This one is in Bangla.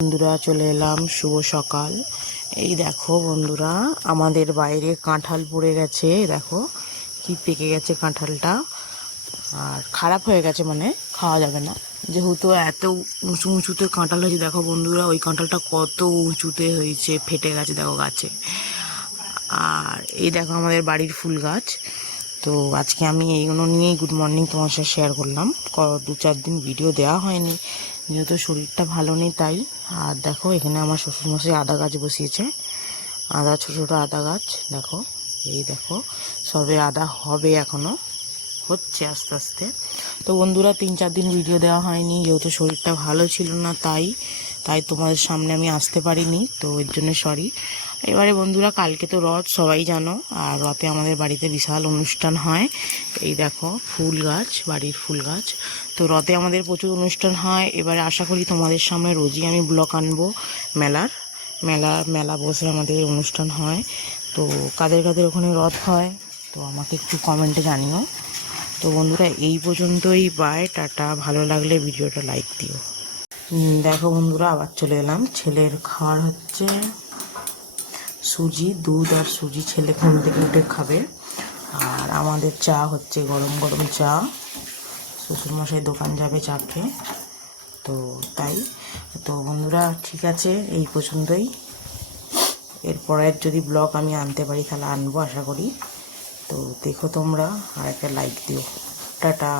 বন্ধুরা চলে এলাম, শুভ সকাল। এই দেখো বন্ধুরা, আমাদের বাইরে কাঁঠাল পড়ে গেছে। দেখো কি পেকে গেছে কাঁঠালটা, আর খারাপ হয়ে গেছে, মানে খাওয়া যাবে না, যেহেতু এত উঁচু উঁচুতে কাঁঠাল হয়েছে। দেখো বন্ধুরা, ওই কাঁঠালটা কত উঁচুতে হয়েছে, ফেটে গেছে দেখো গাছে। আর এই দেখো আমাদের বাড়ির ফুল গাছ। তো আজকে আমি এইগুলো নিয়েই গুড মর্নিং তোমার সাথে শেয়ার করলাম। 2-4 দিন ভিডিও দেওয়া হয়নি, যেহেতু শরীরটা ভালো নেই তাই। আর দেখো এখানে আমার শ্বশুরমশাই আদা গাছ বসিয়েছে, আদা, ছোটো ছোটো আদা গাছ। দেখো এই দেখো, সবে আদা হবে, এখনও হচ্ছে আস্তে আস্তে। তো বন্ধুরা 3-4 দিন ভিডিও দেওয়া হয়নি, যেহেতু শরীরটা ভালো ছিল না তাই তোমাদের সামনে আমি আসতে পারিনি, তো এর জন্য সরি। এবারে বন্ধুরা, কালকে তো রথ, সবাই জানো। আর রথে আমাদের বাড়িতে বিশাল অনুষ্ঠান হয়। এই দেখো ফুল গাছ, বাড়ির ফুল গাছ। তো রথে আমাদের প্রচুর অনুষ্ঠান হয়। এবারে আশা করি তোমাদের সামনে রোজই আমি ব্লগ আনবো। মেলা বসে আমাদের অনুষ্ঠান হয়। তো কাদের কাদের ওখানে রথ হয় তো আমাকে একটু কমেন্টে জানিও। তো বন্ধুরা এই পর্যন্তই, বাই, টাটা। ভালো লাগলে ভিডিওটা লাইক দিও। দেখো বন্ধুরা, আবার চলে এলাম। ছেলের খাওয়ার হচ্ছে সুজি, দুধ আর সুজি। ছেলে ঘুম থেকে উঠে খাবে। আর আমাদের চা হচ্ছে, গরম গরম চা। শ্বশুরমশাই দোকান যাবে চা খেয়ে, তো তাই। তো বন্ধুরা ঠিক আছে, এই পর্যন্তই। এরপরের যদি ব্লগ আমি আনতে পারি তাহলে আনবো, আশা করি। তো দেখো তোমরা, আর একটা লাইক দিও। টাটা।